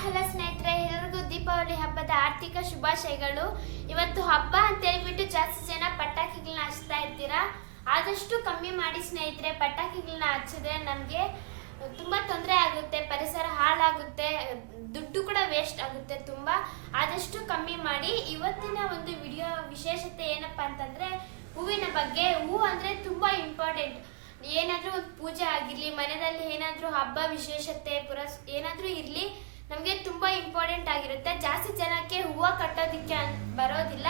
Hello ಸ್ನೇಹಿತರೆ, ಎಲ್ಲರಿಗೂ ದೀಪಾವಳಿ ಹಬ್ಬದ ಆರ್ಥಿಕ ಶುಭಾಶಯಗಳು. ಇವತ್ತು ಹಬ್ಬ ಅಂತ ಹೇಳ್ಬಿಟ್ಟು ಜಾಸ್ತಿ ಜನ ಪಟಾಕಿಗಳನ್ನ ಹಚ್ತಾ ಇರ್ತೀರಾ. ಆದಷ್ಟು ಕಮ್ಮಿ ಮಾಡಿ ಸ್ನೇಹಿತರೆ. ಪಟಾಕಿಗಳನ್ನ ಹಚ್ಚಿದ್ರೆ ನಮಗೆ ತುಂಬ ತೊಂದರೆ ಆಗುತ್ತೆ, ಪರಿಸರ ಹಾಳಾಗುತ್ತೆ, ದುಡ್ಡು ಕೂಡ ವೇಸ್ಟ್ ಆಗುತ್ತೆ ತುಂಬ. ಆದಷ್ಟು ಕಮ್ಮಿ ಮಾಡಿ. ಇವತ್ತಿನ ಒಂದು ವಿಡಿಯೋ ವಿಶೇಷತೆ ಏನಪ್ಪ ಅಂತಂದರೆ ಹೂವಿನ ಬಗ್ಗೆ. ಹೂವು ಅಂದರೆ ತುಂಬ ಇಂಪಾರ್ಟೆಂಟ್. ಏನಾದರೂ ಒಂದು ಪೂಜೆ ಆಗಿರಲಿ, ಮನೆಯಲ್ಲಿ ಏನಾದರೂ ಹಬ್ಬ ವಿಶೇಷತೆ ಏನಾದರೂ ಇರಲಿ, ನಮಗೆ ತುಂಬ ಇಂಪಾರ್ಟೆಂಟ್ ಆಗಿರುತ್ತೆ. ಜಾಸ್ತಿ ಜನಕ್ಕೆ ಹೂವು ಕಟ್ಟೋದಕ್ಕೆ ಬರೋದಿಲ್ಲ.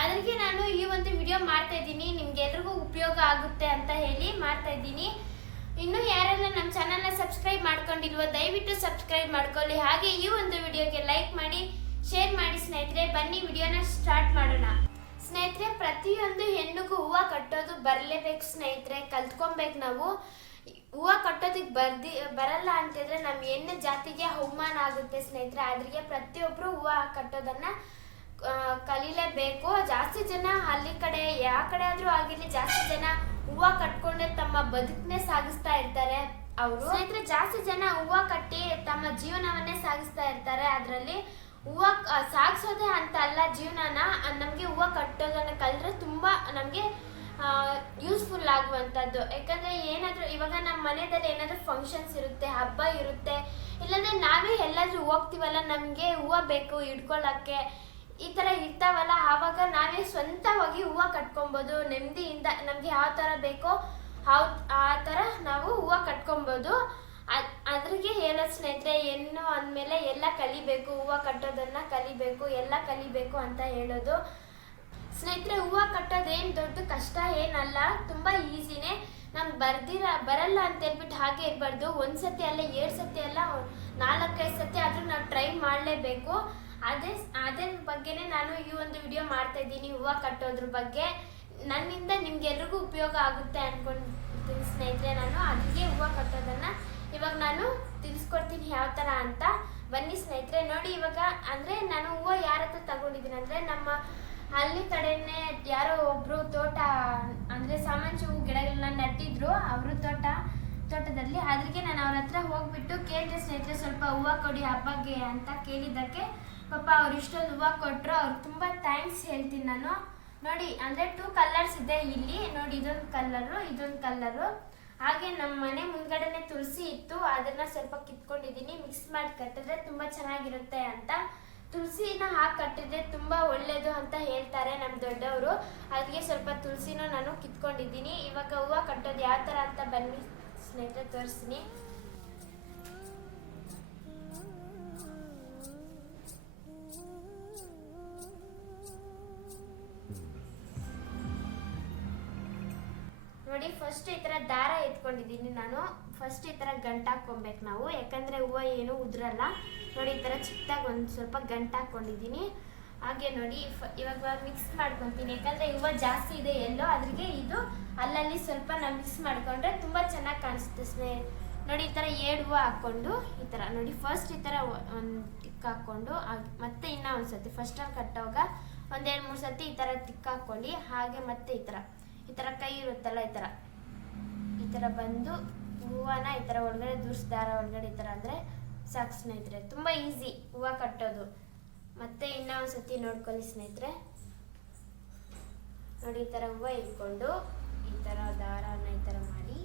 ಅದಕ್ಕೆ ನಾನು ಈ ಒಂದು ವಿಡಿಯೋ ಮಾಡ್ತಾ ಇದ್ದೀನಿ, ನಿಮ್ಗೆ ಎಲ್ರಿಗೂ ಉಪಯೋಗ ಆಗುತ್ತೆ ಅಂತ ಹೇಳಿ ಮಾಡ್ತಾ ಇದ್ದೀನಿ. ಇನ್ನು ಯಾರೆಲ್ಲ ನಮ್ಮ ಚಾನಲ್ನ ಸಬ್ಸ್ಕ್ರೈಬ್ ಮಾಡ್ಕೊಂಡಿಲ್ವೋ ದಯವಿಟ್ಟು ಸಬ್ಸ್ಕ್ರೈಬ್ ಮಾಡ್ಕೊಳ್ಳಿ. ಹಾಗೆ ಈ ಒಂದು ವಿಡಿಯೋಗೆ ಲೈಕ್ ಮಾಡಿ, ಶೇರ್ ಮಾಡಿ ಸ್ನೇಹಿತರೆ. ಬನ್ನಿ ವಿಡಿಯೋನ ಸ್ಟಾರ್ಟ್ ಮಾಡೋಣ. ಸ್ನೇಹಿತರೆ, ಪ್ರತಿಯೊಂದು ಹೆಣ್ಣಿಗೂ ಹೂವು ಕಟ್ಟೋದು ಬರಲೇಬೇಕು ಸ್ನೇಹಿತರೆ. ಕಲ್ತ್ಕೊಬೇಕು ನಾವು. ಹೂವು ಕಟ್ಟೋದಕ್ಕೆ ಬರಲ್ಲ ಅಂತಿದ್ರೆ ನಮ್ಮ ಹೆಣ್ಣು ಜಾತಿಗೆ ಅವಮಾನ ಆಗುತ್ತೆ ಸ್ನೇಹಿತರೆ. ಅದ್ರಿಗೆ ಪ್ರತಿಯೊಬ್ಬರು ಹೂವು ಕಟ್ಟೋದನ್ನ ಕಲೀಲೇಬೇಕು. ಜಾಸ್ತಿ ಜನ ಹಳ್ಳಿ ಕಡೆ ಯಾವ ಕಡೆ ಆದ್ರೂ ಆಗಿರ್ಲಿ, ಜಾಸ್ತಿ ಜನ ಹೂವು ಕಟ್ಕೊಂಡೆ ತಮ್ಮ ಬದುಕನ್ನೇ ಸಾಗಿಸ್ತಾ ಇರ್ತಾರೆ ಅವರು. ಸ್ನೇಹಿತರೆ, ಜಾಸ್ತಿ ಜನ ಹೂವು ಕಟ್ಟಿ ತಮ್ಮ ಜೀವನವನ್ನೇ ಸಾಗಿಸ್ತಾ ಇರ್ತಾರೆ. ಅದರಲ್ಲಿ ಹೂವು ಸಾಗಿಸೋದೇ ಅಂತ ಅಲ್ಲ ಜೀವನನ. ನಮಗೆ ಹೂವು ಕಟ್ಟೋದನ್ನ ಕಲಿದ್ರೆ ತುಂಬ ನಮಗೆ ಯೂಸ್ಫುಲ್ ಆಗುವಂಥದ್ದು. ಯಾಕಂದರೆ ಏನಾದರೂ ಇವಾಗ ನಮ್ಮ ಮನೆಯಲ್ಲಿ ಏನಾದರೂ ಫಂಕ್ಷನ್ಸ್ ಇರುತ್ತೆ, ಹಬ್ಬ ಇರುತ್ತೆ, ಇಲ್ಲಾಂದರೆ ನಾವೇ ಎಲ್ಲಾದರೂ ಹೋಗ್ತೀವಲ್ಲ, ನಮಗೆ ಹೂವು ಬೇಕು ಇಟ್ಕೊಳ್ಳೋಕ್ಕೆ, ಈ ಥರ ಇರ್ತಾವಲ್ಲ, ಆವಾಗ ನಾವೇ ಸ್ವಂತವಾಗಿ ಹೂವು ಕಟ್ಕೊಬೋದು ನೆಮ್ಮದಿಯಿಂದ. ನಮಗೆ ಯಾವ ಥರ ಬೇಕೋ ಆ ಥರ ನಾವು ಹೂವು ಕಟ್ಕೊಬೋದು. ಅದ್ರಿಗೆ ಹೇಳೋದು ಸ್ನೇಹಿತರೆ, ಹೆಣ್ಣು ಅಂದಮೇಲೆ ಎಲ್ಲ ಕಲಿಬೇಕು, ಹೂವು ಕಟ್ಟೋದನ್ನು ಕಲಿಬೇಕು, ಎಲ್ಲ ಕಲಿಬೇಕು ಅಂತ ಹೇಳೋದು ಸ್ನೇಹಿತರೆ. ಹೂವು ಕಟ್ಟೋದೇನು ದೊಡ್ಡ ಕಷ್ಟ ಏನಲ್ಲ, ತುಂಬ ಈಸಿನೇ. ನಮ್ಗೆ ಬರಲ್ಲ ಅಂತ ಹೇಳ್ಬಿಟ್ಟು ಹಾಗೆ ಇರಬಾರ್ದು. ಒಂದು ಸತಿ ಅಲ್ಲ, 2 ಸತಿ ಅಲ್ಲ, 4-5 ಸತಿ ಆದರೂ ನಾವು ಟ್ರೈ ಮಾಡಲೇಬೇಕು. ಅದೇ ಬಗ್ಗೆನೇ ನಾನು ಈ ಒಂದು ವಿಡಿಯೋ ಮಾಡ್ತಾ ಇದ್ದೀನಿ, ಹೂವು ಕಟ್ಟೋದ್ರ ಬಗ್ಗೆ. ನನ್ನಿಂದ ನಿಮ್ಗೆಲ್ರಿಗೂ ಉಪಯೋಗ ಆಗುತ್ತೆ ಅನ್ಕೊಂತೀನಿ ಸ್ನೇಹಿತರೆ. ನಾನು ಅದಕ್ಕೆ ಹೂವು ಕಟ್ಟೋದನ್ನು ಇವಾಗ ನಾನು ತಿಳಿಸ್ಕೊಡ್ತೀನಿ ಯಾವ ಥರ ಅಂತ. ಬನ್ನಿ ಸ್ನೇಹಿತರೆ. ನೋಡಿ, ಇವಾಗ ಅಂದರೆ ನಾನು ಹೂವು ಯಾರ ಹತ್ರ ತಗೊಂಡಿದ್ದೀನಿ ಅಂದರೆ, ನಮ್ಮ ಹಳ್ಳಿ ಕಡೆನೇ ಯಾರೋ ಒಬ್ಬರು ತೋಟ ಅಂದರೆ ಸಾಮಾನ್ಯ ಹೂವು ಗಿಡಗಳನ್ನ ನಟ್ಟಿದ್ರು ಅವರು ತೋಟದಲ್ಲಿ. ಅದಕ್ಕೆ ನಾನು ಅವ್ರ ಹತ್ರ ಹೋಗ್ಬಿಟ್ಟು ಕೇಳಿದೆ ಸ್ನೇಹಿತರೆ, ಸ್ವಲ್ಪ ಹೂವು ಕೊಡಿ ಹಬ್ಬಕ್ಕೆ ಅಂತ ಕೇಳಿದ್ದಕ್ಕೆ ಪಾಪ ಅವ್ರು ಇಷ್ಟೊಂದು ಹೂವು ಕೊಟ್ಟರು. ಅವ್ರಿಗೆ ತುಂಬ ಥ್ಯಾಂಕ್ಸ್ ಹೇಳ್ತೀನಿ ನಾನು. ನೋಡಿ, ಅಂದರೆ 2 ಕಲರ್ಸ್ ಇದೆ ಇಲ್ಲಿ. ನೋಡಿ, ಇದೊಂದು ಕಲ್ಲರು. ಹಾಗೆ ನಮ್ಮ ಮನೆ ಮುಂದ್ಗಡೆನೆ ತುಳಸಿ ಇತ್ತು, ಅದನ್ನ ಸ್ವಲ್ಪ ಕಿತ್ಕೊಂಡಿದ್ದೀನಿ. ಮಿಕ್ಸ್ ಮಾಡಿ ಕಟ್ಟಿದ್ರೆ ತುಂಬ ಚೆನ್ನಾಗಿರುತ್ತೆ ಅಂತ. ತುಳಸಿನ ಹಾಕಿ ಕಟ್ಟಿದ್ರೆ ತುಂಬ ಒಳ್ಳೇದು ಅಂತ ಹೇಳ್ತಾರೆ ನಮ್ಮ ದೊಡ್ಡವರು. ಅದಕ್ಕೆ ಸ್ವಲ್ಪ ತುಳಸಿನೂ ನಾನು ಕಿತ್ಕೊಂಡಿದ್ದೀನಿ. ಇವಾಗ ಹೂವು ಕಟ್ಟೋದು ಯಾವ ಥರ ಅಂತ ಬನ್ನಿ ಸ್ನೇಹಿತರೆ ತೋರಿಸ್ತೀನಿ. ನೋಡಿ, ಫಸ್ಟ್ ಈ ಥರ ದಾರ ಎತ್ಕೊಂಡಿದ್ದೀನಿ ನಾನು. ಫಸ್ಟ್ ಈ ಥರ ಗಂಟು ಹಾಕ್ಕೊಬೇಕು ನಾವು, ಯಾಕಂದರೆ ಹೂವು ಏನು ಉದ್ರಲ್ಲ. ನೋಡಿ, ಈ ಥರ ಚಿಕ್ಕದಾಗಿ ಒಂದು ಸ್ವಲ್ಪ ಗಂಟು ಹಾಕ್ಕೊಂಡಿದ್ದೀನಿ. ಹಾಗೆ ನೋಡಿ, ಇವಾಗ ಮಿಕ್ಸ್ ಮಾಡ್ಕೊತೀನಿ. ಯಾಕಂದರೆ ಹೂವು ಜಾಸ್ತಿ ಇದೆ ಎಲ್ಲೋ, ಅದ್ರಿಗೆ ಇದು ಅಲ್ಲಲ್ಲಿ ಸ್ವಲ್ಪ ನಾವು ಮಿಕ್ಸ್ ಮಾಡಿಕೊಂಡ್ರೆ ತುಂಬ ಚೆನ್ನಾಗಿ ಕಾಣಿಸುತ್ತೆ ನೋಡಿ, ಈ ಥರ 7 ಹೂವು ಹಾಕ್ಕೊಂಡು ಈ ಥರ ನೋಡಿ, ಫಸ್ಟ್ ಈ ಥರ ಒಂದು ಟಿಕ್ ಹಾಕ್ಕೊಂಡು, ಮತ್ತೆ ಇನ್ನೂ ಒಂದು ಸತಿ ಫಸ್ಟಲ್ಲಿ ಕಟ್ಟೋವಾಗ 1-2-3 ಸತಿ ಈ ಥರ ಟಿಕ್ ಹಾಕ್ಕೊಂಡು, ಹಾಗೆ ಮತ್ತೆ ಈ ಥರ ಕೈ ಇರುತ್ತಲ್ಲ, ಈ ಥರ ಬಂದು ಹೂವನ್ನ ಈ ಥರ ಒಳಗಡೆ ದಾರ ಒಳಗಡೆ ಈ ಥರ ಅಂದರೆ ಸಾಕು ಸ್ನೇಹಿತರೆ. ತುಂಬ ಈಸಿ ಹೂವು ಕಟ್ಟೋದು. ಮತ್ತೆ ಇನ್ನೂ ಒಂದು ಸತಿ ನೋಡ್ಕೊಳ್ಳಿ ಸ್ನೇಹಿತರೆ. ನೋಡಿ, ಈ ಥರ ಹೂವು ಇಟ್ಕೊಂಡು ಈ ಥರ ದಾರನ ಈ ಥರ ಮಾಡಿ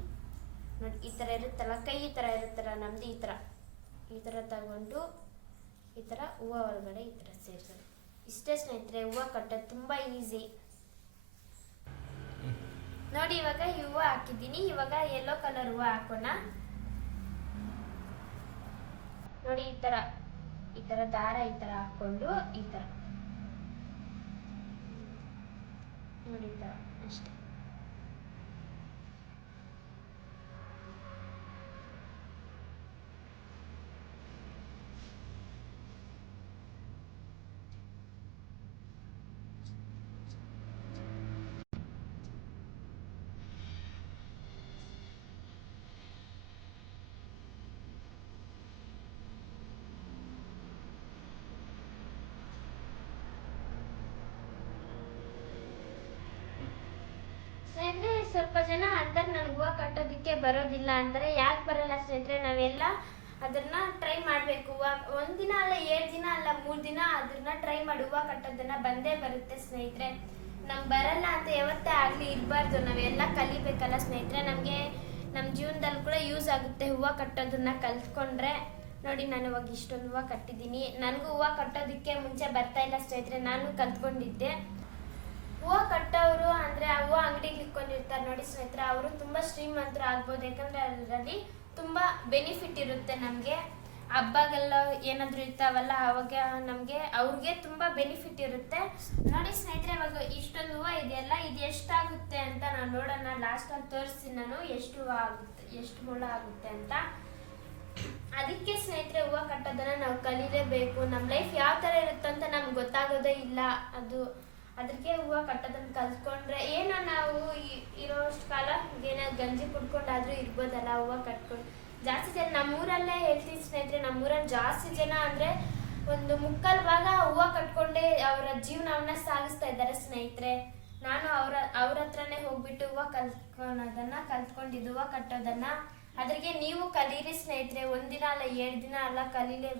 ನೋಡಿ, ಈ ಥರ ಇರುತ್ತಲ್ಲ, ಕೈ ಈ ಥರ ಇರುತ್ತಲ್ಲ ನಮ್ಮದು, ಈ ಥರ ತಗೊಂಡು ಈ ಥರ ಹೂವು ಒಳಗಡೆ ಈ ಥರ ಸೇರಿಸೋದು. ಇಷ್ಟೇ ಸ್ನೇಹಿತರೆ, ಹೂವು ಕಟ್ಟೋದು ತುಂಬ ಈಸಿ. ನೋಡಿ, ಇವಾಗ ಈ ಹೂವು ಹಾಕಿದ್ದೀನಿ. ಇವಾಗ ಯೆಲ್ಲೋ ಕಲರ್ ಹೂವು ಹಾಕೋಣ. ನೋಡಿ, ಈ ಥರ ದಾರ ಈ ಥರ ಹಾಕ್ಕೊಂಡು ಈ ಥರ ನೋಡಿ, ಈ ಥರ ಅಷ್ಟೇ. ಸ್ವಲ್ಪ ಜನ ಅಂತಾರೆ ನನಗೆ ಹೂವು ಕಟ್ಟೋದಕ್ಕೆ ಬರೋದಿಲ್ಲ ಅಂತಾರೆ. ಯಾಕೆ ಬರಲ್ಲ ಸ್ನೇಹಿತರೆ? ನಾವೆಲ್ಲ ಅದನ್ನ ಟ್ರೈ ಮಾಡಬೇಕು. ಒಂದಿನ ಅಲ್ಲ, 7 ದಿನ ಅಲ್ಲ, 3 ದಿನ ಅದನ್ನ ಟ್ರೈ ಮಾಡಿ ಹೂವು ಕಟ್ಟೋದನ್ನ ಬಂದೇ ಬರುತ್ತೆ ಸ್ನೇಹಿತರೆ. ನಮ್ಗೆ ಬರಲ್ಲ ಅಂತ ಯಾವತ್ತೇ ಆಗಲಿ ಇರಬಾರ್ದು. ನಾವೆಲ್ಲ ಕಲಿಬೇಕಲ್ಲ ಸ್ನೇಹಿತರೆ. ನಮಗೆ ನಮ್ಮ ಜೀವನದಲ್ಲಿ ಕೂಡ ಯೂಸ್ ಆಗುತ್ತೆ ಹೂವು ಕಟ್ಟೋದನ್ನ ಕಲ್ತ್ಕೊಂಡ್ರೆ. ನೋಡಿ, ನಾನು ಇವಾಗ ಇಷ್ಟೊಂದು ಹೂವು ಕಟ್ಟಿದ್ದೀನಿ. ನನಗೂ ಹೂವು ಕಟ್ಟೋದಕ್ಕೆ ಮುಂಚೆ ಬರ್ತಾ ಇಲ್ಲ ಸ್ನೇಹಿತರೆ, ನಾನು ಕಲ್ತ್ಕೊಂಡಿದ್ದೆ. ಹೂವು ಕಟ್ಟೋರು ಅಂದರೆ ಆ ಹೂವು ಅಂಗಡಿಗೆ ಇಟ್ಕೊಂಡಿರ್ತಾರೆ ನೋಡಿ ಸ್ನೇಹಿತರೆ, ಅವರು ತುಂಬ ಶ್ರೀಮಂತರು ಆಗ್ಬೋದು. ಯಾಕಂದರೆ ಅದರಲ್ಲಿ ತುಂಬ ಬೆನಿಫಿಟ್ ಇರುತ್ತೆ. ನಮಗೆ ಹಬ್ಬಗೆಲ್ಲ ಏನಾದರೂ ಇರ್ತಾವಲ್ಲ, ಅವಾಗ ನಮಗೆ ಅವ್ರಿಗೆ ತುಂಬ ಬೆನಿಫಿಟ್ ಇರುತ್ತೆ. ನೋಡಿ ಸ್ನೇಹಿತರೆ, ಇವಾಗ ಇಷ್ಟೊಂದು ಹೂವು ಇದೆಯಲ್ಲ, ಇದು ಎಷ್ಟಾಗುತ್ತೆ ಅಂತ ನಾನು ನೋಡೋಣ. ಲಾಸ್ಟಲ್ಲಿ ತೋರಿಸ್ತೀನಿ ನಾನು ಎಷ್ಟು ಹೂವು ಆಗುತ್ತೆ, ಎಷ್ಟು ಮೊಳ ಆಗುತ್ತೆ ಅಂತ. ಅದಕ್ಕೆ ಸ್ನೇಹಿತರೆ, ಹೂವು ಕಟ್ಟೋದನ್ನ ನಾವು ಕಲೀಲೇಬೇಕು. ನಮ್ಮ ಲೈಫ್ ಯಾವ ಥರ ಇರುತ್ತೆ ಅಂತ ನಮ್ಗೆ ಗೊತ್ತಾಗೋದೇ ಇಲ್ಲ. ಅದಕ್ಕೆ ಹೂವು ಕಟ್ಟೋದನ್ನ ಕಲ್ತ್ಕೊಂಡ್ರೆ ಏನೋ ನಾವು ಇರೋಷ್ಟು ಕಾಲ ಏನಾದ್ರು ಗಂಜಿ ಕುಡ್ಕೊಂಡಾದ್ರೂ ಇರ್ಬೋದಲ್ಲ ಹೂವು ಕಟ್ಕೊಂಡು. ಜಾಸ್ತಿ ಜನ ನಮ್ಮೂರಲ್ಲೇ ಹೇಳ್ತೀನಿ ಸ್ನೇಹಿತರೆ, ನಮ್ಮೂರಲ್ಲಿ ಜಾಸ್ತಿ ಜನ ಅಂದರೆ ಒಂದು 3/4 ಭಾಗ ಹೂವು ಕಟ್ಕೊಂಡೇ ಅವರ ಜೀವನವನ್ನ ಸಾಗಿಸ್ತಾ ಇದ್ದಾರೆ ಸ್ನೇಹಿತರೆ. ನಾನು ಅವ್ರ ಹತ್ರನೇ ಹೋಗ್ಬಿಟ್ಟು ಹೂವು ಕಲ್ತ್ಕೊಂಡಿದ್ದು ಹೂವು ಕಟ್ಟೋದನ್ನ. ಅದ್ರಿಗೆ ನೀವು ಕಲೀರಿ ಸ್ನೇಹಿತರೆ. 1 ದಿನ ಅಲ್ಲ, 7 ದಿನ ಅಲ್ಲ,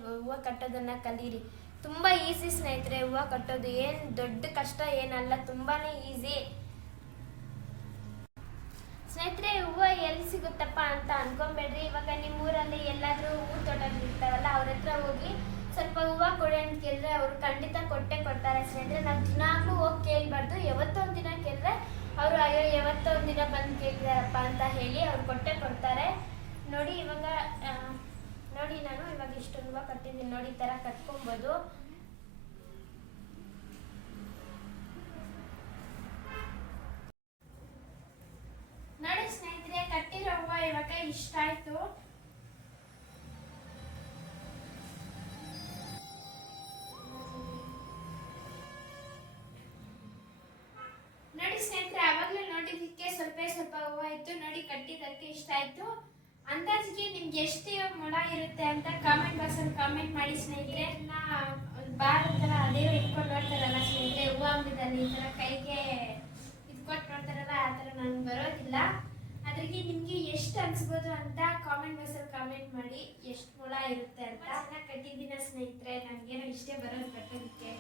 ಹೂವು ಕಟ್ಟೋದನ್ನ ಕಲೀರಿ. ತುಂಬ ಈಸಿ ಸ್ನೇಹಿತರೆ ಹೂವು ಕಟ್ಟೋದು. ಏನು ದೊಡ್ಡ ಕಷ್ಟ ಏನಲ್ಲ, ತುಂಬಾ ಈಸಿ ಸ್ನೇಹಿತರೆ. ಹೂವು ಎಲ್ಲಿ ಸಿಗುತ್ತಪ್ಪ ಅಂತ ಅನ್ಕೊಂಬೇಡ್ರಿ. ಇವಾಗ ನಿಮ್ಮ ಊರಲ್ಲಿ ಎಲ್ಲಾದರೂ ಹೂ ತೋಟಗಳಿರ್ತಾವಲ್ಲ, ಅವ್ರ ಹತ್ರ ಹೋಗಿ ಸ್ವಲ್ಪ ಹೂವು ಕೊಡಿ ಅಂತ ಕೇಳಿದ್ರೆ ಅವರು ಖಂಡಿತ ಕೊಟ್ಟೆ ಕೊಡ್ತಾರೆ ಸ್ನೇಹಿತರೆ. ನಾವು ದಿನಾಗ್ಲೂ ಹೋಗಿ ಕೇಳಬಾರ್ದು. ಯಾವತ್ತೋ ಒಂದು ದಿನ ಕೇಳಿದ್ರೆ ಅವರು ಅಯ್ಯೋ ಯಾವತ್ತೋ ಒಂದು ದಿನ ಬಂದು ಕೇಳಿದಾರಪ್ಪ ಅಂತ ಹೇಳಿ ಅವ್ರು ಕೊಟ್ಟೆ ಕೊಡ್ತಾರೆ. ನೋಡಿ ಇವಾಗ ನೋಡಿ, ನಾನು ಇವಾಗ ಇಷ್ಟೊಂದು ಹೂವು ಕಟ್ಟಿದ್ದೀನಿ ನೋಡಿ, ಈ ಥರ ಕಟ್ಕೊಬೋದು. ನೋಡಿ ಸ್ನೇಹಿತರೆ, ಕಟ್ಟಿರೋ ಹೂವು ಇವಾಗ ಇಷ್ಟ ಆಯ್ತು. ನೋಡಿ ಸ್ನೇಹಿತರೆ, ಆವಾಗಲೇ ನೋಡಿದ್ದಕ್ಕೆ ಸ್ವಲ್ಪ ಹೂವು ಆಯ್ತು. ನೋಡಿ, ಕಟ್ಟಿದ್ದಕ್ಕೆ ಇಷ್ಟ ಆಯ್ತು. ಅಂದಾಜಿಗೆ ನಿಮ್ಗೆ ಎಷ್ಟು ಮೊಳ ಇರುತ್ತೆ ಅಂತ ಕಾಮೆಂಟ್ ಬಾಕ್ಸಲ್ಲಿ ಕಾಮೆಂಟ್ ಮಾಡಿ ಸ್ನೇಹಿತರೆ. ಬಾರ ಥರ ಅದೇ ಇಟ್ಕೊಂಡು ನೋಡ್ತಾರಲ್ಲ ಸ್ನೇಹಿತರೆ, ಹೂವು ಅಂಗಡಿದಲ್ಲಿ ಈ ಥರ ಕೈಗೆ ಇಟ್ಕೊಟ್ಟು ನೋಡ್ತಾರಲ್ಲ, ಆ ಥರ ನನಗೆ ಬರೋದಿಲ್ಲ. ಅದ್ರಿಗೆ ನಿಮಗೆ ಎಷ್ಟು ಅನ್ಸ್ಬೋದು ಅಂತ ಕಾಮೆಂಟ್ ಬಾಕ್ಸಲ್ಲಿ ಕಾಮೆಂಟ್ ಮಾಡಿ, ಎಷ್ಟು ಮೊಳ ಇರುತ್ತೆ ಅಂತ. ಚೆನ್ನಾಗಿ ಕಟ್ಟಿದ್ದೀನ ಸ್ನೇಹಿತರೆ, ನನಗೇನೋ ಇಷ್ಟೇ ಬರೋದು ಕಟ್ಟೋದಕ್ಕೆ.